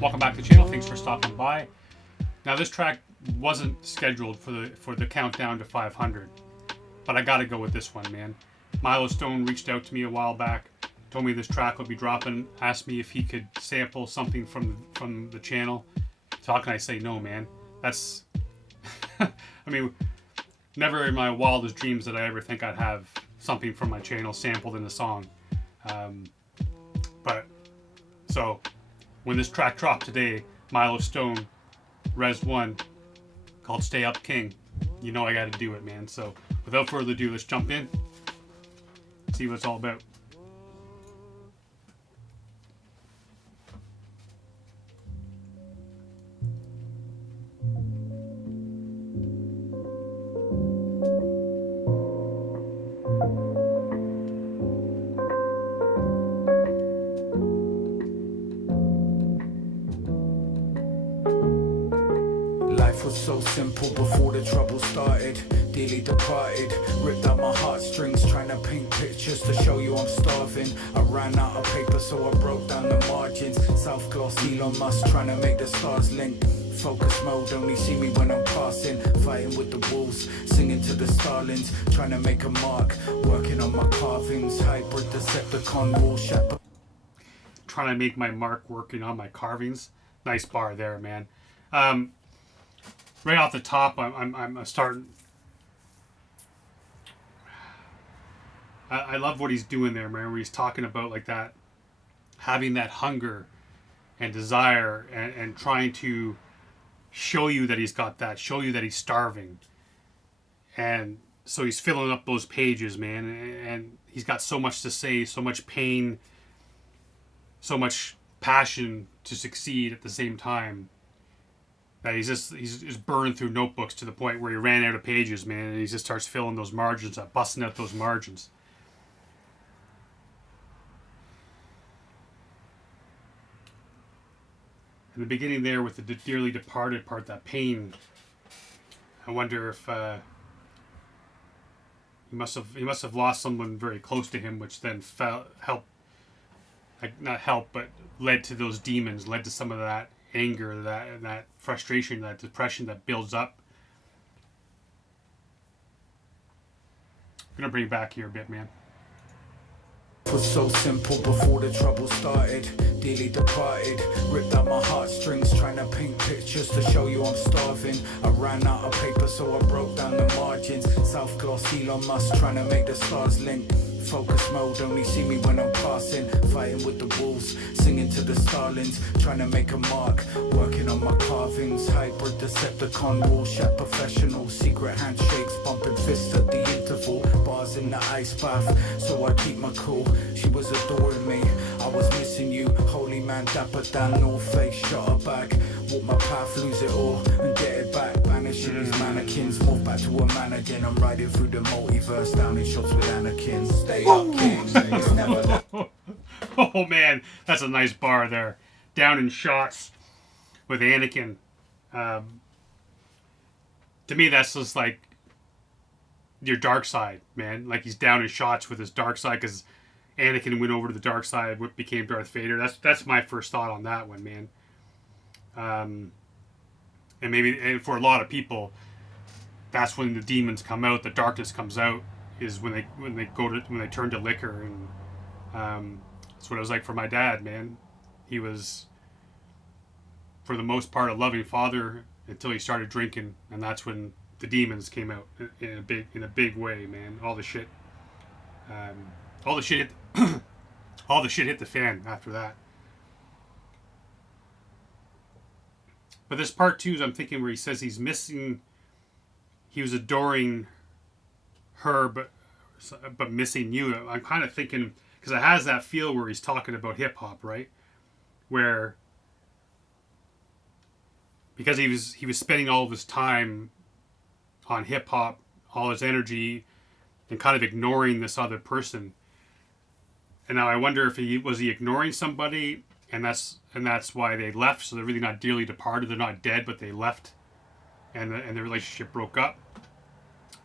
Welcome back to the channel. Thanks for stopping by. Now this track wasn't scheduled for the countdown to 500, but I gotta go with this one, man. Mylo Stone reached out to me a while back, told me this track would be dropping, asked me if he could sample something from the channel. So how can I say no, man? That's I mean, never in my wildest dreams did I ever think I'd have something from my channel sampled in a song. But so when this track dropped today, Mylo Stone, Res 1, called Stay Up King, you know I gotta do it, man. So without further ado, let's jump in, see what it's all about. Life was so simple before the trouble started. Dearly departed, ripped out my heartstrings, trying to paint pictures to show you I'm starving. I ran out of paper, so I broke down the margins. South Gloss, Elon Musk, trying to make the stars link. Focus mode, only see me when I'm passing. Fighting with the wolves, singing to the starlings, trying to make a mark, working on my carvings. Hybrid Decepticon, wall shut. Trying to make my mark, working on my carvings. Nice bar there, man. Right off the top, I'm starting. I love what he's doing there, man. Where he's talking about like that, having that hunger and desire, and trying to show you that he's got that, show you that he's starving, and so he's filling up those pages, man. And he's got so much to say, so much pain, so much passion to succeed at the same time. That he's burning through notebooks to the point where he ran out of pages, man, and he just starts filling those margins up, busting out those margins. In the beginning there with the dearly departed part, that pain, I wonder if he must have lost someone very close to him, which then but led to those demons, led to some of that anger, that frustration, that depression that builds up. I'm gonna bring it back here a bit, man. Was so simple before the trouble started. Dearly departed, ripped out my heartstrings, trying to paint pictures to show you I'm starving. I ran out of paper, so I broke down the margins. South Gloss, Elon Musk, trying to make the stars link. Focus mode, only see me when I'm passing. Fighting with the wolves, singing to the starlings, trying to make a mark, working on my carvings. Hybrid Decepticon, wall shut professional, secret handshakes, bumping fists at the interval. Bars in the ice bath, so I keep my cool. She was adoring me, I was missing you. Holy man, dapper down, no face, shot her back. Walk my path, lose it all, and get it back. Banishing these mannequins, move back to a man again. I'm riding through the multiverse, down in shots with Anakin. Stay up, king, it's never that. Oh man, that's a nice bar there. Down in shots with Anakin. To me, that's just like your dark side, man. Like he's down in shots with his dark side because Anakin went over to the dark side, what became Darth Vader. That's my first thought on that one, man. And for a lot of people, that's when the demons come out, the darkness comes out, is when they turn to liquor. And that's what it was like for my dad, man. He was, for the most part, a loving father until he started drinking, and that's when the demons came out in a big way, man. All the shit hit the fan after that. But this part two is, I'm thinking, where he says he was adoring her, but missing you. I'm kind of thinking, because it has that feel where he's talking about hip hop, right? Where, because he was spending all of his time on hip hop, all his energy, and kind of ignoring this other person. And now I wonder if he was ignoring somebody, and that's why they left. So they're really not dearly departed. They're not dead, but they left, and the relationship broke up.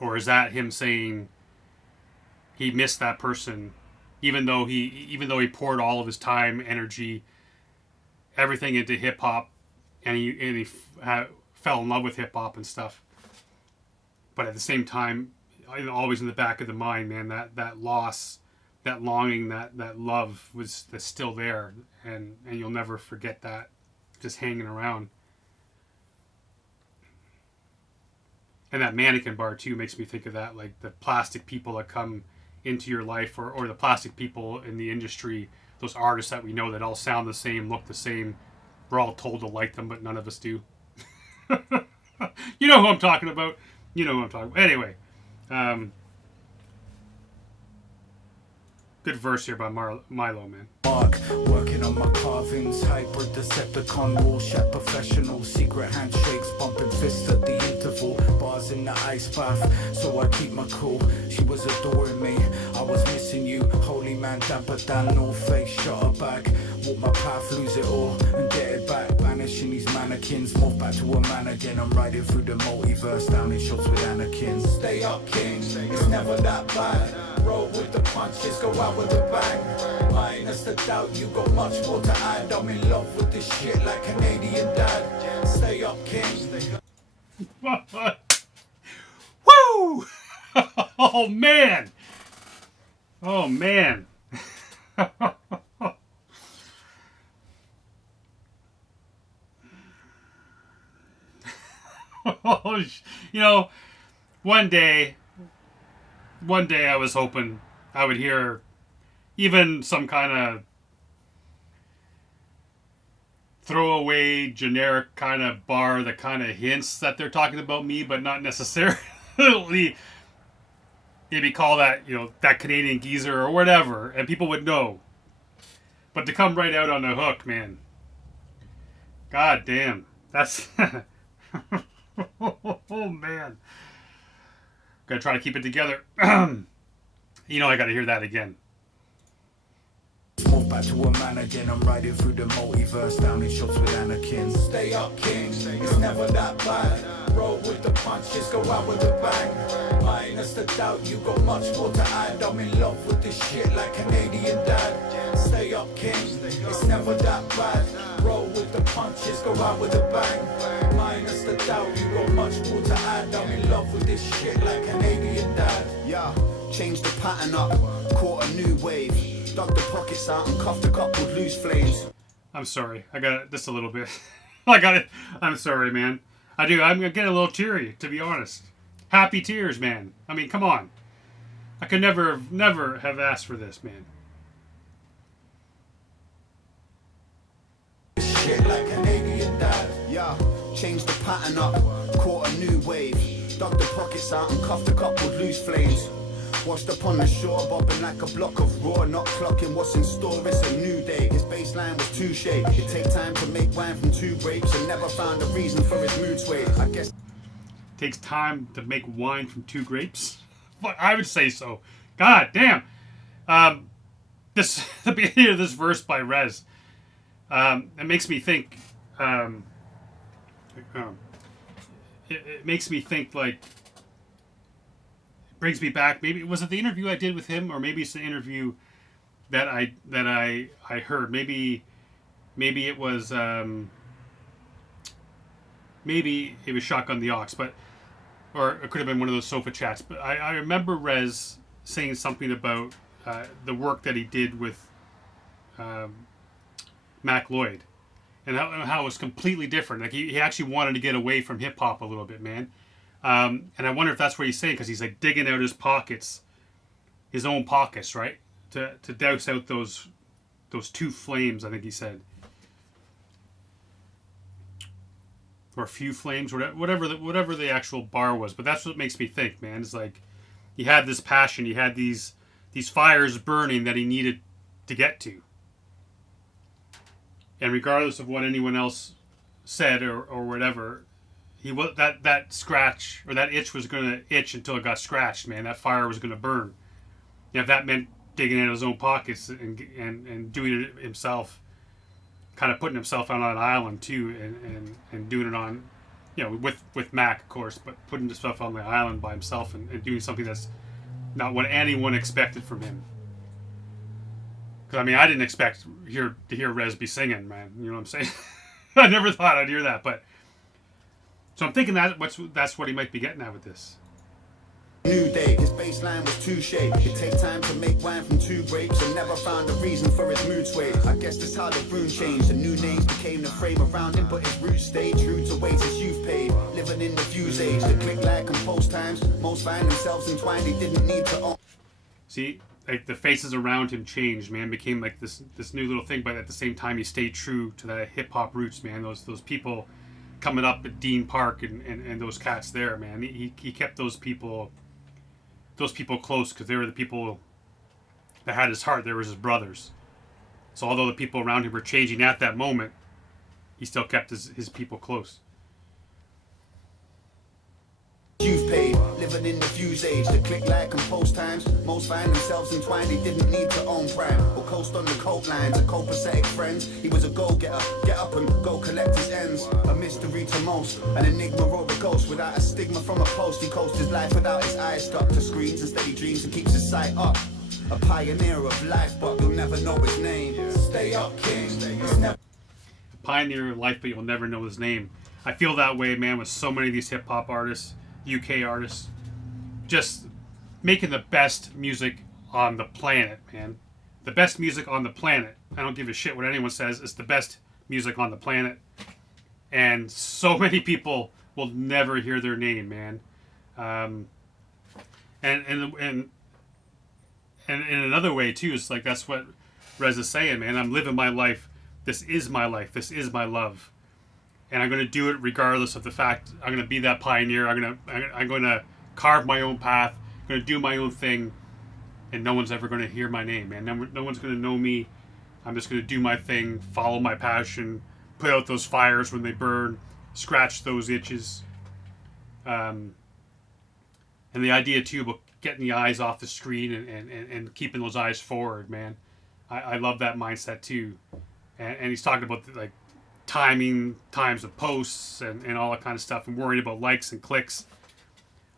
Or is that him saying he missed that person, even though he poured all of his time, energy, everything into hip hop, and he fell in love with hip hop and stuff. But at the same time, always in the back of the mind, man, that loss, that longing, that love that's still there, and you'll never forget that, just hanging around. And that mannequin bar too makes me think of that, like the plastic people that come into your life, or the plastic people in the industry, those artists that we know that all sound the same, look the same. We're all told to like them, but none of us do. You know who I'm talking about. You know who I'm talking about. Anyway, good verse here by Mylo, man. Working on my carvings, hybrid Decepticon, Rorschach professional, secret handshakes, bumping fists at the interval, bars in the ice bath, so I keep my cool. She was adoring me, I was missing you, holy man, damper down, no face, shot her back, walk my path, lose it all, and get it back, vanishing these mannequins, morph back to a man again, I'm riding through the multiverse, down in shots with Anakin. Stay up, king, it's never that bad. Roll with the punches, go out with a bang. Minus the doubt, you got much more to add. I'm in love with this shit like Canadian dad. Stay up, king. Woo! Oh man! Oh man! You know, one day I was hoping I would hear even some kind of throwaway, generic kind of bar that kind of hints that they're talking about me, but not necessarily. Maybe call that, that Canadian geezer or whatever, and people would know. But to come right out on the hook, man. God damn. That's... Oh, man. Gotta try to keep it together. I gotta hear that again. Morph back to a man again, I'm riding through the multiverse, down in shots with Anakin. Stay up, king, it's never that bad. Roll with the punches, go out with a bang. Minus the doubt, you got much more to add. I'm in love with this shit like Canadian dad. Stay up, king, it's never that bad. Roll with the punches, go out with a bang. Minus the doubt, you got much more to add. I'm in love with this shit like Canadian dad. Yeah, changed the pattern up, caught a new wave. Dug the pockets out and cuffed a couple loose flames. I'm sorry. I got it just a little bit. I got it. I'm sorry, man. I do. I'm getting a little teary, to be honest. Happy tears, man. I mean, come on. I could never have asked for this, man. Shit like Canadian dad. Yeah, changed the pattern up, caught a new wave. Dug the pockets out and cuffed a couple loose flames. Washed up on the shore, bobbing like a block of raw, not clocking what's in store, it's a new day. His baseline was touche. It take time to make wine from 2 grapes, and never found a reason for his mood sway. I guess takes time to make wine from 2 grapes. But I would say so. God damn. The beginning of this verse by Rez, it makes me think. It makes me think like. Brings me back. Maybe was it the interview I did with him, or maybe it's the interview that I heard. Maybe it was Shotgun the Ox, or it could have been one of those sofa chats. But I remember Rez saying something about the work that he did with Mac Lloyd, and how it was completely different. Like he actually wanted to get away from hip hop a little bit, man. And I wonder if that's what he's saying, because he's like digging out his pockets, his own pockets, right? To douse out those 2 flames, I think he said, or a few flames, whatever the actual bar was. But that's what makes me think, man. It's like he had this passion, he had these fires burning that he needed to get to, and regardless of what anyone else said or whatever. He was that scratch, or that itch was gonna itch until it got scratched, man. That fire was gonna burn. And if that meant digging in his own pockets and doing it himself, kind of putting himself out on an island too, and doing it on, with Mac, of course, but putting himself on the island by himself and doing something that's not what anyone expected from him. Because I mean, I didn't expect to hear Rez be singing, man. You know what I'm saying? I never thought I'd hear that, but so I'm thinking that's what he might be getting at with this. New day, his baseline was too shaped. It take time to make wine from two grapes, and never found a reason for his mood sway. I guess that's how the rune changed. The new names became the frame around him, but his roots stayed true to ways his youth paid. Living in the views age, the click like and post times. Most find themselves entwined, they didn't need to own. See, like the faces around him changed, man. Became like this new little thing, but at the same time, he stayed true to that hip hop roots, man. Those people coming up at Dean Park and those cats there, man. He kept those people close because they were the people that had his heart. They were his brothers. So although the people around him were changing at that moment, he still kept his people close. You've paid, living in the views age, the click like and post times. Most find themselves entwined, they didn't need to own prime or coast on the coat lines of copacetic friends. He was a go-getter, get up and go collect his ends. A mystery to most, an enigma or a ghost. Without a stigma from a post, he coasts his life without his eyes stuck to screens and steady dreams and keeps his sight up. A pioneer of life, but you'll never know his name. Stay up, king. A pioneer of life, but you'll never know his name. I feel that way, man, with so many of these hip-hop artists, UK artists, just making the best music on the planet, man. The best music on the planet. I don't give a shit what anyone says. It's the best music on the planet. And so many people will never hear their name, man. And in another way, too, it's like that's what Rez is saying, man. I'm living my life. This is my life. This is my love. And I'm going to do it regardless of the fact I'm going to be that pioneer. I'm going to carve my own path. I'm going to do my own thing, and no one's ever going to hear my name, man. No one's going to know me. I'm just going to do my thing, follow my passion, put out those fires when they burn, scratch those itches. And the idea too about getting the eyes off the screen and keeping those eyes forward, man. I love that mindset too. And he's talking about like times of posts and all that kind of stuff, and worrying about likes and clicks,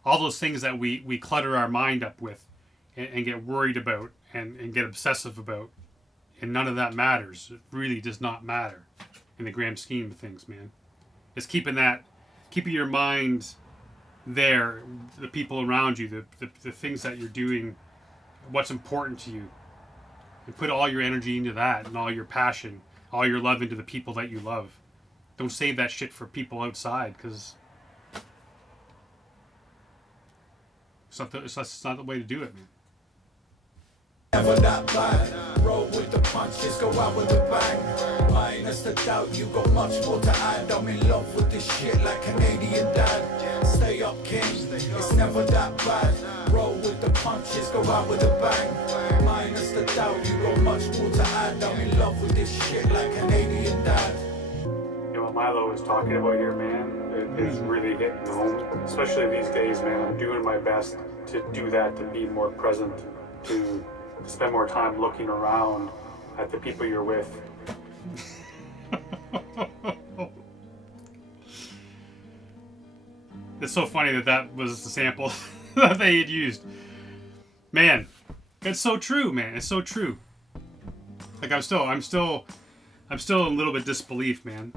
all those things that we clutter our mind up with and get worried about and get obsessive about, and none of that matters. It really does not matter in the grand scheme of things, man. It's keeping your mind there, the people around you, the things that you're doing, what's important to you, and put all your energy into that and all your passion, all your love into the people that you love. Don't save that shit for people outside, because it's not the way to do it, man. Never that bad. Roll with the punches, go out with a bang. Minus the doubt, you got much more to add. I'm in love with this shit like Canadian dad. Stay up, king. It's never that bad. Roll with the punches, go out with a bang. Minus the doubt, you got much more to add. I'm in love with this shit like Canadian dad. You know what Mylo is talking about here, man, it is really hitting home. Especially these days, man. I'm doing my best to do that, to be more present, to spend more time looking around at the people you're with. It's so funny that was the sample that they had used. Man, it's so true, man. It's so true. Like I'm still a little bit disbelief, man.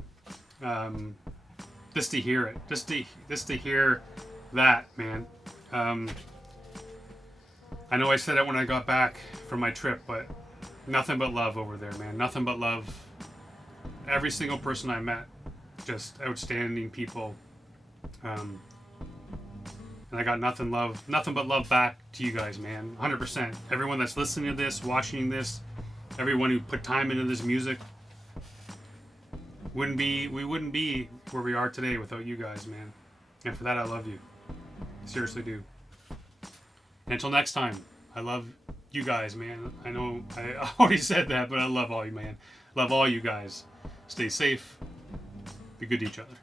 Just to hear it, just to hear that, man. I know I said it when I got back from my trip, but nothing but love over there, man. Nothing but love. Every single person I met, just outstanding people. And I got nothing but love back to you guys, man. 100%. Everyone that's listening to this, watching this, everyone who put time into this music, we wouldn't be where we are today without you guys, man. And for that, I love you. Seriously do. Until next time, I love you guys, man. I know I already said that, but I love all you, man. Love all you guys. Stay safe. Be good to each other.